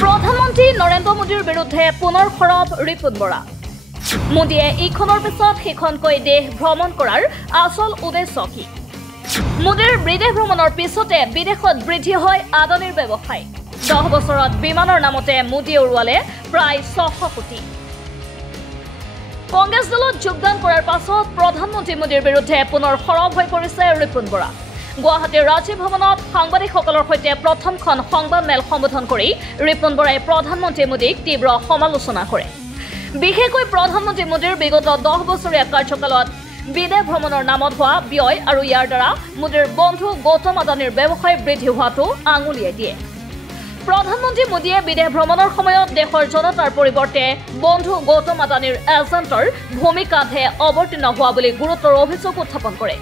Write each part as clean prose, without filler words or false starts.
প্ৰধানমন্ত্ৰী নৰেন্দ্ৰ মোদীৰ বিৰুদ্ধে পুনৰ খৰব ৰিপুণ বৰা মোদীয়ে ইখনৰ পিছত সিখনকৈ দেশ ভ্ৰমণ কৰাৰ আচল উদ্দেশ্য কি মোদীৰ বিদেশ ভ্ৰমণৰ পিছতে বিদেশত বৃদ্ধি হয় আদানীৰ ব্যৱসায় 10 বছৰত বিমানৰ নামতে মোদী উৰুৱালে প্ৰায় 600 কোটি কংগ্ৰেছ দলত যোগদান কৰাৰ পাছত প্ৰধানমন্ত্ৰী মোদীৰ বিৰুদ্ধে পুনৰ খৰব হৈ পৰিছে ৰিপুণ বৰা গুৱাহাটীৰ ৰাজীৱ ভৱনত সাংবাদিকসকলৰ সৈতে প্ৰথমখন সংবাদ মেল সম্বোধন কৰি ৰিপুণ বৰাই প্ৰধানমন্ত্ৰী মোদীক তীব্ৰ সমালোচনা কৰে বিশেষকৈ প্ৰধানমন্ত্ৰী মোদীৰ বিগত 10 বছৰীয়া কাৰ্যকালত বিদেশ ভ্ৰমণৰ নামত হোৱা ব্যয় আৰু ইয়াৰ দ্বাৰা মোদীৰ বন্ধু গৌতম আদানীৰ ব্যৱসায় বৃদ্ধি হোৱাটো আঙুলিয়াই দিয়ে প্ৰধানমন্ত্ৰী মোদীয়ে বিদেশ ভ্ৰমণৰ সময়ত দেশৰ জনতাৰ পৰিৱৰ্তে বন্ধু গৌতম আদানীৰ এজেণ্টৰ ভূমিকাতহে অৱতীৰ্ণ হোৱা বুলি গুৰুতৰ অভিযোগ উত্থাপন কৰে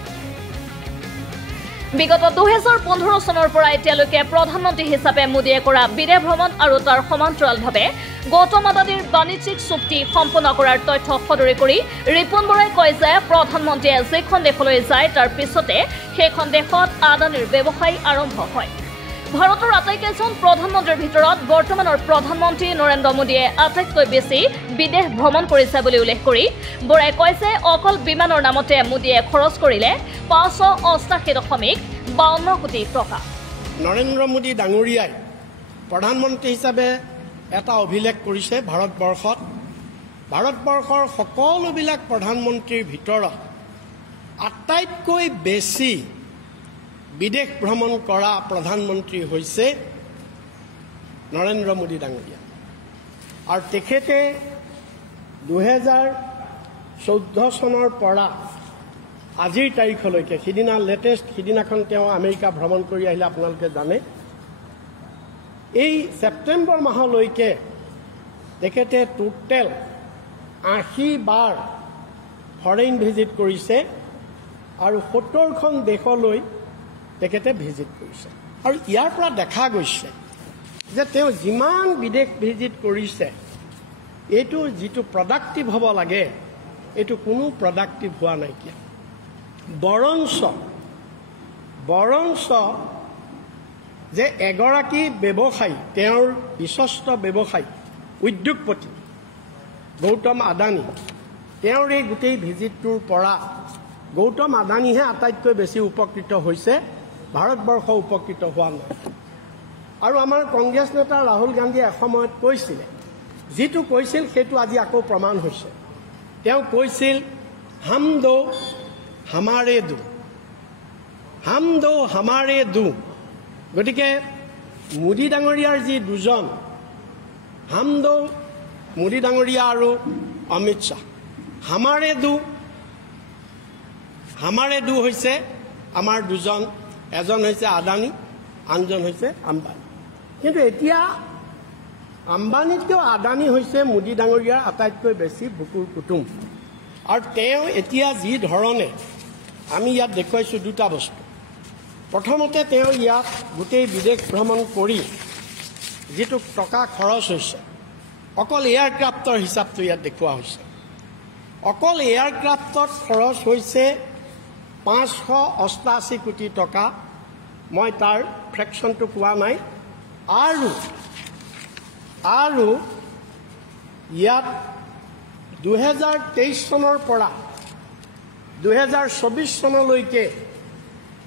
বিগত 2015 চনৰ পৰা এতিয়ালৈকে প্ৰধানমন্ত্ৰী হিচাপে মোদীয়ে কৰা বিদেশ ভ্ৰমণ আৰু তাৰ সমান্তৰালভাৱে গৌতম আদানীৰ বাণিজ্যিক চুক্তি সম্পূৰ্ণ কৰাৰ তথ্য সদৰি কৰি ৰিপুণ বৰাই কয় যে প্ৰধানমন্ত্ৰীয়ে যিখন দেশলৈ যায় তাৰ পিছতে সেইখন দেশত আদানীৰ ব্যৱসায় আৰম্ভ হয় ভাৰতৰ আটাইকেইজন প্ৰধানমন্ত্ৰীৰ ভিতৰত বৰ্তমানৰ প্ৰধানমন্ত্ৰী নৰেন্দ্ৰ মোদীয়ে আটাইতকৈ বেছি বিদেশ ভ্ৰমণ কৰিছে বুলি উল্লেখ কৰি বৰাই কয় যে অকল বিমানৰ নামতে মোদীয়ে খৰচ কৰিলে 588.52 কোটি টকা নৰেন্দ্ৰ মোদী ডাঙৰীয়াই প্ৰধানমন্ত্ৰী হিচাপে এটা অভিলেখ কৰিছে ভাৰতবৰ্ষৰ সকলোবিলাক প্ৰধানমন্ত্ৰীৰ ভিতৰত আটাইতকৈ বেছি বিদেশ ভ্ৰমণ কৰা প্ৰধানমন্ত্ৰী হৈছে নৰেন্দ্ৰ মোদী ডাঙৰীয়া আৰু তেখেতে 2014 চনৰ পৰা আজিৰ তাৰিখলৈকে সিদিনাখন তেওঁ আমেৰিকা ভ্ৰমণ কৰি আহিলে আপোনালোকে জানে এই ছেপ্টেম্বৰ মাহলৈকে তেখেতে টোটেল 80 বাৰ ফৰেইন ভিজিট কৰিছে আৰু 70খন দেশলৈ তেখেতে ভিজিট কৰিছে আৰু ইয়াৰ পৰা দেখা গৈছে যে তেওঁ যিমান বিদেশ ভিজিট কৰিছে এইটো যিটো প্ৰডাক্টিভ হ'ব লাগে এইটো কোনো প্ৰডাক্টিভ হোৱা নাইকিয়া বৰঞ্চ যে এগৰাকী ব্যৱসায়ী তেওঁৰ বিশ্বস্ত ব্যৱসায়ী উদ্যোগপতি গৌতম আদানী তেওঁৰ এই গোটেই ভিজিটটোৰ পৰা গৌতম আদানীহে আটাইতকৈ বেছি উপকৃত হৈছে ভাৰতবৰ্ষ উপকৃত হোৱা নাই আৰু আমাৰ কংগ্ৰেছ নেতা ৰাহুল গান্ধীয়ে এসময়ত কৈছিল যিটো কৈছিল সেইটো আজি আকৌ প্ৰমাণ হৈছে তেওঁ কৈছিল হাম দো হামাৰে দো গতিকে মোদী ডাঙৰীয়াৰ যি দুজন হাম দো মোদী ডাঙৰীয়া আৰু অমিত শ্বাহ হামাৰে দো হৈছে আমাৰ দুজন এজন হৈছে আদানী আনজন হৈছে আম্বানী কিন্তু এতিয়া আম্বানীতকৈ আদানী হৈছে মোদী ডাঙৰীয়াৰ আটাইতকৈ বেছি বুকুৰ কুটুম আৰু তেওঁ এতিয়া যি ধৰণে আমি ইয়াত দেখুৱাইছোঁ দুটা বস্তু প্ৰথমতে তেওঁ ইয়াত গোটেই বিদেশ ভ্ৰমণ কৰি যিটো টকা খৰচ হৈছে অকল এয়াৰক্ৰাফ্টৰ হিচাপটো ইয়াত দেখুওৱা হৈছে অকল এয়াৰক্ৰাফ্টত খৰচ হৈছে 588 কোটি টকা মই তাৰ ফ্ৰেকশ্যনটো কোৱা নাই আৰু ইয়াত 2023 চনৰ পৰা 2024 চনলৈকে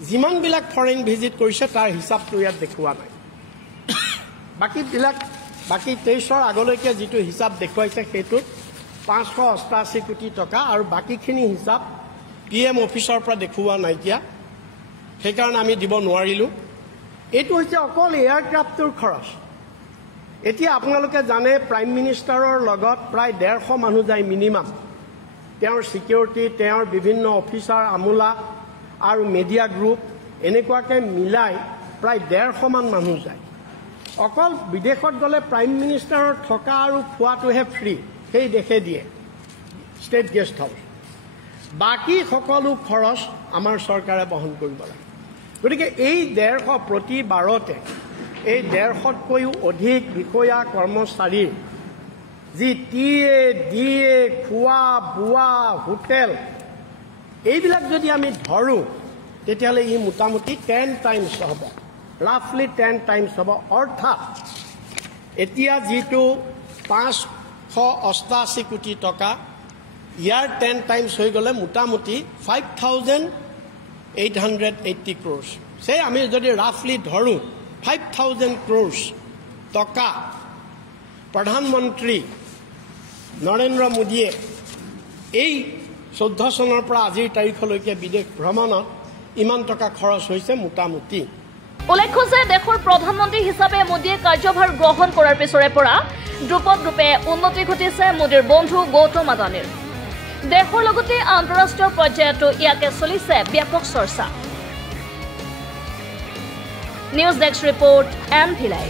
যিমানবিলাক ফৰেইন ভিজিট কৰিছে তাৰ হিচাপটো ইয়াত দেখুওৱা নাই বাকী 23ৰ আগলৈকে যিটো হিচাপ দেখুৱাইছে সেইটোত 588 কোটি টকা আৰু বাকীখিনি হিচাপ PM অফিচৰ পৰা দেখুওৱা নাইকিয়া সেইকাৰণে আমি দিব নোৱাৰিলোঁ এইটো হৈছে অকল এয়াৰক্ৰাফ্টৰ খৰচ এতিয়া আপোনালোকে জানে প্ৰাইম মিনিষ্টাৰৰ লগত প্ৰায় 150 মানুহ যায় মিনিমাম তেওঁৰ সিকিউৰিটি তেওঁৰ বিভিন্ন অফিচাৰ আমোলা আৰু মিডিয়া গ্ৰুপ এনেকুৱাকৈ মিলাই প্ৰায় 150 মান মানুহ যায় অকল বিদেশত গ'লে প্ৰাইম মিনিষ্টাৰৰ থকা আৰু খোৱাটোহে ফ্ৰী সেই দেশে দিয়ে ষ্টেট গেষ্ট হাউচ বাকী সকলো খৰচ আমাৰ চৰকাৰে বহন কৰিব লাগে গতিকে এই 150 প্ৰতি বাৰতে এই 150তকৈও অধিক বিষয়া কৰ্মচাৰীৰ যি দিয়ে খোৱা বোৱা হোটেল এইবিলাক যদি আমি ধৰোঁ তেতিয়াহ'লে ই মোটামুটি 10 টাইমছ হ'ব, ৰাফলি 10 টাইমছ হ'ব। অৰ্থাৎ এতিয়া যিটো 588 কোটি টকা ইয়াৰ 10 টাইমছ হৈ গ'লে মোটামুটি 5,880 crores সেই আমি যদি ৰাফলি ধৰোঁ 5,000 crores টকা প্ৰধানমন্ত্ৰী নৰেন্দ্ৰ মোদীয়ে এই 14 চনৰ পৰা আজিৰ তাৰিখলৈকে বিদেশ ভ্ৰমণত ইমান টকা খৰচ হৈছে মোটামুটি উল্লেখ্য যে দেশৰ প্ৰধানমন্ত্ৰী হিচাপে মোদীয়ে কাৰ্যভাৰ গ্ৰহণ কৰাৰ পিছৰে পৰা দ্ৰুপদৰূপে উন্নতি ঘটিছে মোদীৰ বন্ধু গৌতম আদানীৰ দেশৰ লগতে আন্তঃৰাষ্ট্ৰীয় পৰ্যায়তো ইয়াকে চলিছে ব্যাপক চৰ্চা নিউজ ডেস্ক ৰিপৰ্ট এন ভিলাই